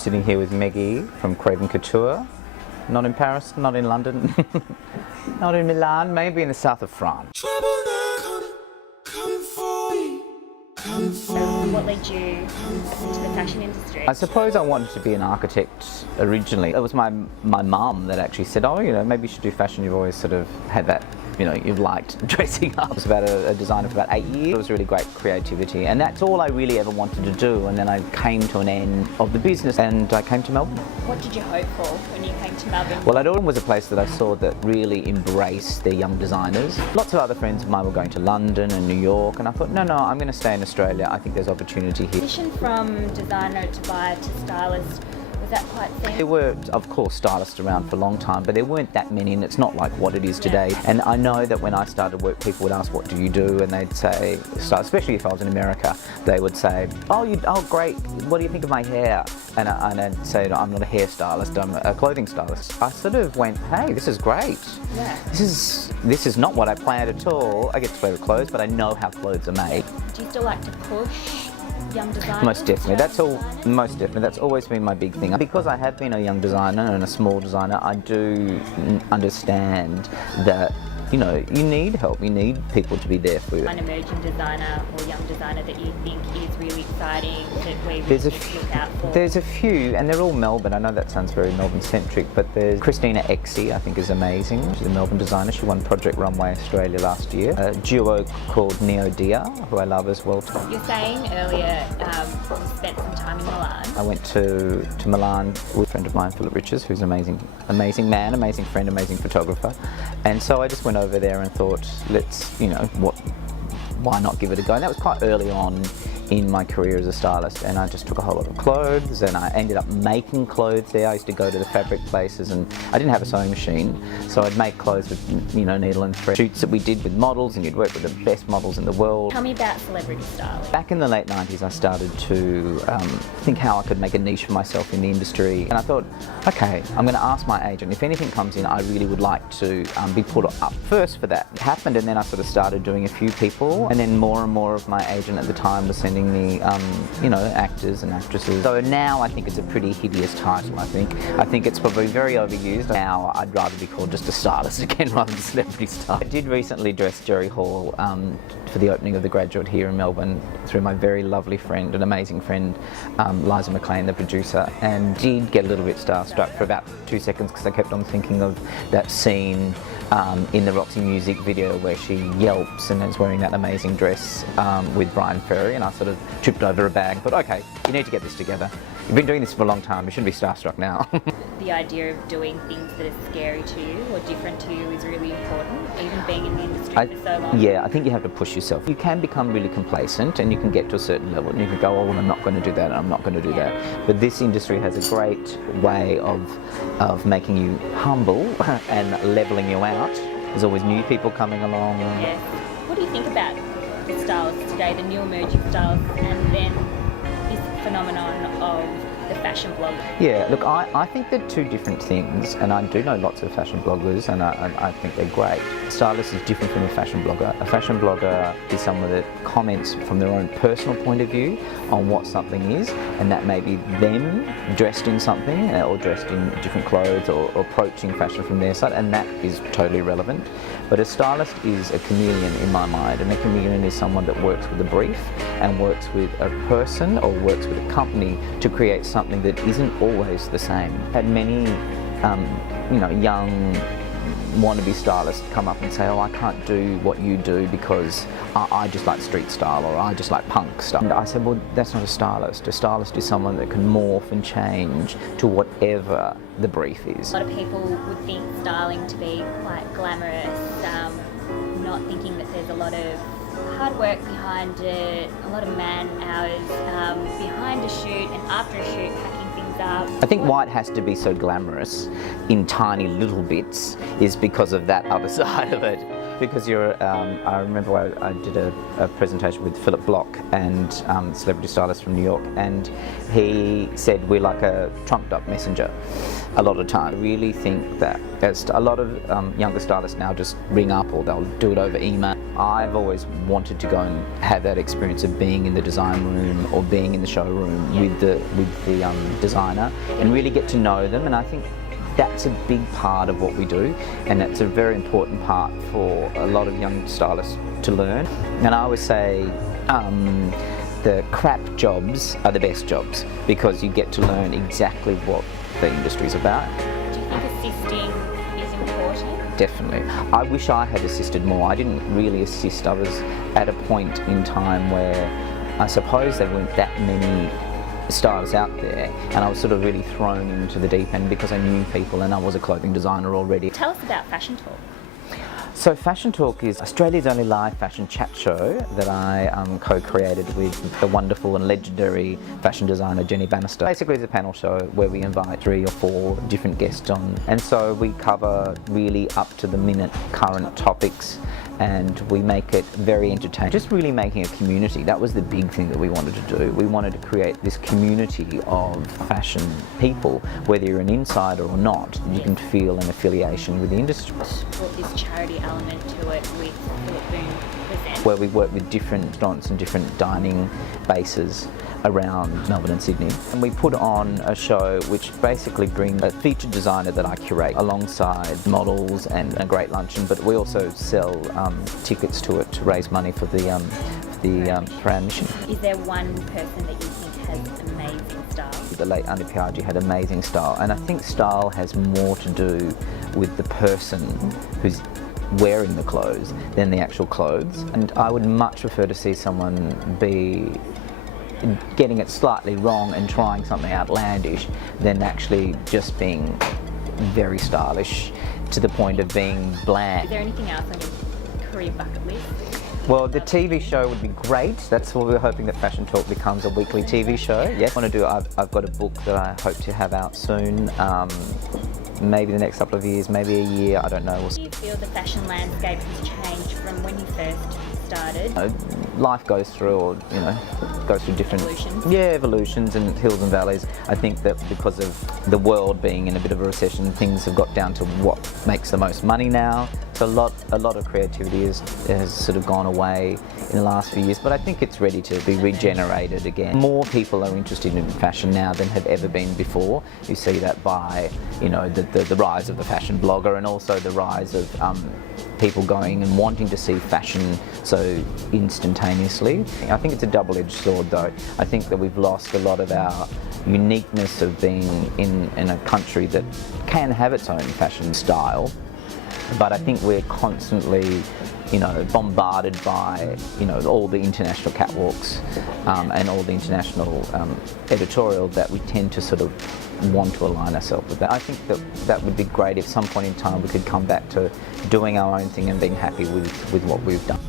Sitting here with Maggie from Craving Couture. Not in Paris, not in London, not in Milan, maybe in the south of France. What led you into the fashion industry? I suppose I wanted to be an architect originally. It was my mum that actually said, oh, maybe you should do fashion. You've always sort of had that, you've liked dressing up. I was about a designer for about 8 years. It was really great creativity, and that's all I really ever wanted to do. And then I came to an end of the business and I came to Melbourne. What did you hope for when you came to Melbourne? Well, Melbourne was a place that I saw that really embraced their young designers. Lots of other friends of mine were going to London and New York, and I thought, no, I'm going to stay in Australia. I think there's opportunity here. Transition from designer to buyer to stylist, was that quite thin? There were, of course, stylists around for a long time, but there weren't that many, and it's not like what it is today. And I know that when I started work, people would ask, what do you do? And they'd say, especially if I was in America, they would say, oh great, what do you think of my hair? And I'd say, no, I'm not a hairstylist, I'm a clothing stylist. I sort of went, hey, this is great. Yeah. This is not what I planned at all. I get to play with clothes, but I know how clothes are made. Do you still like to push young designers? Most definitely. Most definitely. That's always been my big thing. Because I have been a young designer and a small designer, I do understand that you need help. You need people to be there for you. An emerging designer or young designer that you think is really exciting that we really There's need to look out for? There's a few, and they're all Melbourne. I know that sounds very Melbourne-centric, but there's Christina Exie, I think is amazing. She's a Melbourne designer. She won Project Runway Australia last year. A duo called Neo Dia, who I love as well. You're saying earlier you spent some time in Milan. I went to Milan with a friend of mine, Philip Boon, who's an amazing man, amazing friend, amazing photographer. And so I just went over there and thought, why not give it a go? And that was quite early on in my career as a stylist, and I just took a whole lot of clothes and I ended up making clothes there. I used to go to the fabric places, and I didn't have a sewing machine, so I'd make clothes with needle and thread. Shoots that we did with models, and you'd work with the best models in the world. Tell me about celebrity styling. Back in the late 90s I started to think how I could make a niche for myself in the industry, and I thought, okay, I'm going to ask my agent if anything comes in. I really would like to be put up first for that. It happened, and then I sort of started doing a few people, and then more and more of my agent at the time was sending me actors and actresses. So now I think it's a pretty hideous title. I think it's probably very overused. Now I'd rather be called just a stylist again rather than celebrity stylist. I did recently dress Jerry Hall for the opening of The Graduate here in Melbourne through my very lovely friend, an amazing friend, Liza McLean, the producer, and did get a little bit starstruck for about 2 seconds because I kept on thinking of that scene in the Roxy Music video where she yelps and is wearing that amazing dress with Brian Ferry, and I sort of tripped over a bag. But okay, you need to get this together. You've been doing this for a long time, you shouldn't be starstruck now. The idea of doing things that are scary to you or different to you is really important, even being in the industry for so long. Yeah, I think you have to push yourself. You can become really complacent and you can get to a certain level and you can go, oh, well, I'm not going to do that and I'm not going to do that. But this industry has a great way of making you humble and levelling you out. There's always new people coming along. Yes. What do you think about the stylists today, the new emerging stylists, and then this phenomenon of the fashion blog? Yeah, look, I think they're two different things, and I do know lots of fashion bloggers, and I think they're great. A stylist is different from a fashion blogger. A fashion blogger is someone that comments from their own personal point of view on what something is, and that may be them dressed in something or dressed in different clothes or approaching fashion from their side, and that is totally relevant. But a stylist is a chameleon in my mind, and a chameleon is someone that works with a brief and works with a person or works with a company to create something that isn't always the same. I've had many young wannabe stylists come up and say, oh, I can't do what you do because I just like street style or I just like punk stuff. And I said, well, that's not a stylist. A stylist is someone that can morph and change to whatever the brief is. A lot of people would think styling to be quite glamorous, not thinking that there's a lot of hard work behind it, a lot of man hours behind a shoot and after a shoot, packing things up. I think why it has to be so glamorous in tiny little bits is because of that other side of it. because I remember I did a presentation with Philip Boon and celebrity stylist from New York, and he said we're like a trumped up messenger a lot of time. I really think that a lot of younger stylists now just ring up or they'll do it over email. I've always wanted to go and have that experience of being in the design room or being in the showroom with the designer and really get to know them, and I think that's a big part of what we do, and it's a very important part for a lot of young stylists to learn. And I always say the crap jobs are the best jobs because you get to learn exactly what the industry's about. Do you think assisting is important? Definitely. I wish I had assisted more. I didn't really assist. I was at a point in time where I suppose there weren't that many styles out there, and I was sort of really thrown into the deep end because I knew people and I was a clothing designer already. Tell us about Fashion Talk. So Fashion Talk is Australia's only live fashion chat show that I co-created with the wonderful and legendary fashion designer Jenny Bannister. Basically it's a panel show where we invite 3 or 4 different guests on, and so we cover really up to the minute current topics and we make it very entertaining. Just really making a community. That was the big thing that we wanted to do. We wanted to create this community of fashion people, whether you're an insider or not, you can feel an affiliation with the industry. Brought this charity element to it with Philip Boon Presents, where we work with different restaurants and different dining bases around Melbourne and Sydney. And we put on a show which basically brings a featured designer that I curate alongside models and a great luncheon, but we also sell tickets to it to raise money for for our mission. Is there one person that you think has amazing style? The late Andy Piaggi had amazing style, and I think style has more to do with the person who's wearing the clothes than the actual clothes. And I would much prefer to see someone be getting it slightly wrong and trying something outlandish than actually just being very stylish to the point of being bland. Is there anything else on your career bucket list? Well, the TV show would be great. That's what we're hoping, that Fashion Talk becomes a weekly TV show. Yes, I want to do. I've got a book that I hope to have out soon. Maybe the next couple of years, maybe a year, I don't know. Do you feel the fashion landscape has changed from when you first started? Life goes through, or goes through different evolutions and hills and valleys. I think that because of the world being in a bit of a recession, things have got down to what makes the most money now. So a lot of creativity has sort of gone away in the last few years, but I think it's ready to be regenerated again. More people are interested in fashion now than have ever been before. You see that by the rise of the fashion blogger, and also the rise of people going and wanting to see fashion so instantaneously. I think it's a double-edged sword though. I think that we've lost a lot of our uniqueness of being in a country that can have its own fashion style, but I think we're constantly bombarded by all the international catwalks and all the international editorial that we tend to sort of want to align ourselves with that. I think that would be great if some point in time we could come back to doing our own thing and being happy with what we've done.